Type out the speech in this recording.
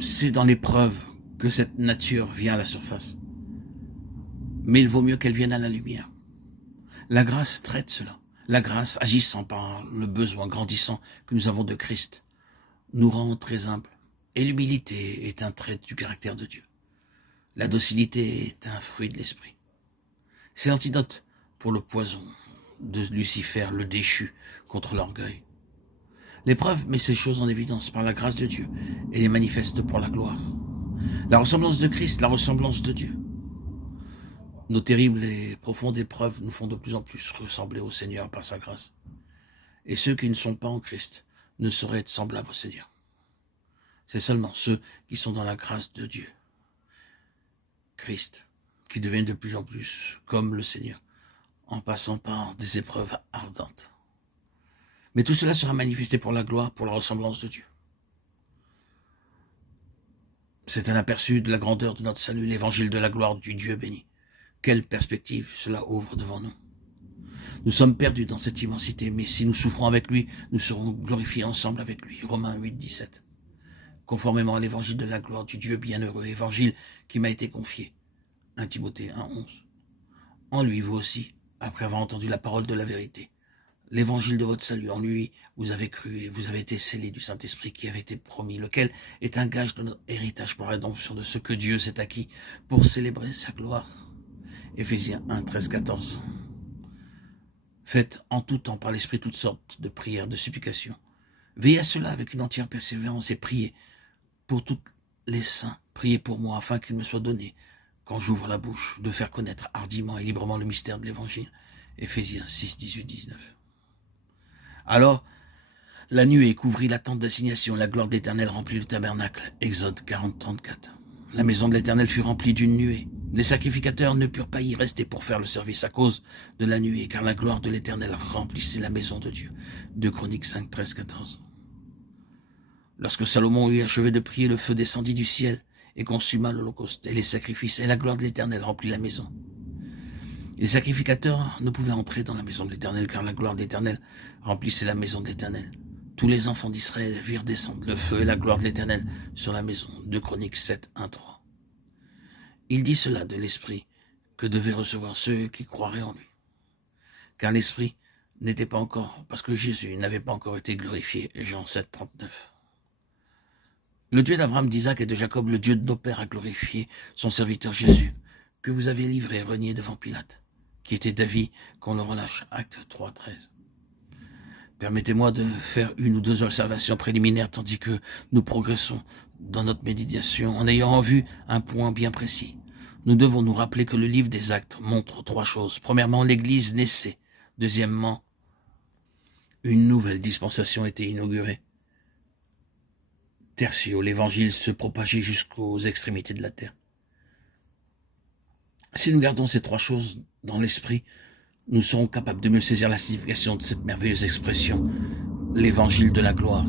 C'est dans l'épreuve que cette nature vient à la surface. Mais il vaut mieux qu'elle vienne à la lumière. La grâce traite cela. La grâce, agissant par le besoin grandissant que nous avons de Christ, nous rend très humbles. Et l'humilité est un trait du caractère de Dieu. La docilité est un fruit de l'esprit. C'est l'antidote pour le poison de Lucifer, le déchu, contre l'orgueil. L'épreuve met ces choses en évidence par la grâce de Dieu et les manifeste pour la gloire. La ressemblance de Christ, la ressemblance de Dieu. Nos terribles et profondes épreuves nous font de plus en plus ressembler au Seigneur par sa grâce. Et ceux qui ne sont pas en Christ ne sauraient être semblables au Seigneur. C'est seulement ceux qui sont dans la grâce de Dieu, Christ, qui deviennent de plus en plus comme le Seigneur, en passant par des épreuves ardentes. Mais tout cela sera manifesté pour la gloire, pour la ressemblance de Dieu. C'est un aperçu de la grandeur de notre salut, l'évangile de la gloire du Dieu béni. Quelle perspective cela ouvre devant nous. Nous sommes perdus dans cette immensité, mais si nous souffrons avec lui, nous serons glorifiés ensemble avec lui. Romains 8, 17. Conformément à l'évangile de la gloire du Dieu bienheureux, évangile qui m'a été confié. 1 Timothée 1, 11. En lui, vous aussi, après avoir entendu la parole de la vérité, l'évangile de votre salut, en lui, vous avez cru et vous avez été scellés du Saint-Esprit qui avait été promis, lequel est un gage de notre héritage pour la rédemption de ce que Dieu s'est acquis pour célébrer sa gloire. Éphésiens 1, 13, 14. Faites en tout temps par l'Esprit toutes sortes de prières, de supplications. Veillez à cela avec une entière persévérance et priez pour tous les saints. Priez pour moi afin qu'il me soit donné, quand j'ouvre la bouche, de faire connaître hardiment et librement le mystère de l'Évangile. Éphésiens 6, 18, 19. Alors, la nuée couvrit la tente d'assignation, la gloire de l'Éternel remplit le tabernacle. Exode 40, 34. La maison de l'Éternel fut remplie d'une nuée. Les sacrificateurs ne purent pas y rester pour faire le service à cause de la nuée, car la gloire de l'Éternel remplissait la maison de Dieu. 2 Chroniques 5, 13, 14. Lorsque Salomon eut achevé de prier, le feu descendit du ciel et consuma l'holocauste et les sacrifices, et la gloire de l'Éternel remplit la maison. Les sacrificateurs ne pouvaient entrer dans la maison de l'Éternel, car la gloire de l'Éternel remplissait la maison de l'Éternel. Tous les enfants d'Israël virent descendre le feu et la gloire de l'Éternel sur la maison. 2 Chroniques 7, 1, 3. Il dit cela de l'Esprit que devaient recevoir ceux qui croiraient en lui. Car l'Esprit n'était pas encore, parce que Jésus n'avait pas encore été glorifié. Jean 7, 39. Le Dieu d'Abraham, d'Isaac et de Jacob, le Dieu de nos pères, a glorifié son serviteur Jésus, que vous avez livré et renié devant Pilate, qui était d'avis qu'on le relâche. Acte 3, 13. Permettez-moi de faire une ou deux observations préliminaires tandis que nous progressons dans notre méditation en ayant en vue un point bien précis. Nous devons nous rappeler que le livre des Actes montre trois choses. Premièrement, l'Église naissait. Deuxièmement, une nouvelle dispensation était inaugurée. Tertio, l'Évangile se propageait jusqu'aux extrémités de la terre. Si nous gardons ces trois choses dans l'esprit, nous serons capables de mieux saisir la signification de cette merveilleuse expression, l'évangile de la gloire.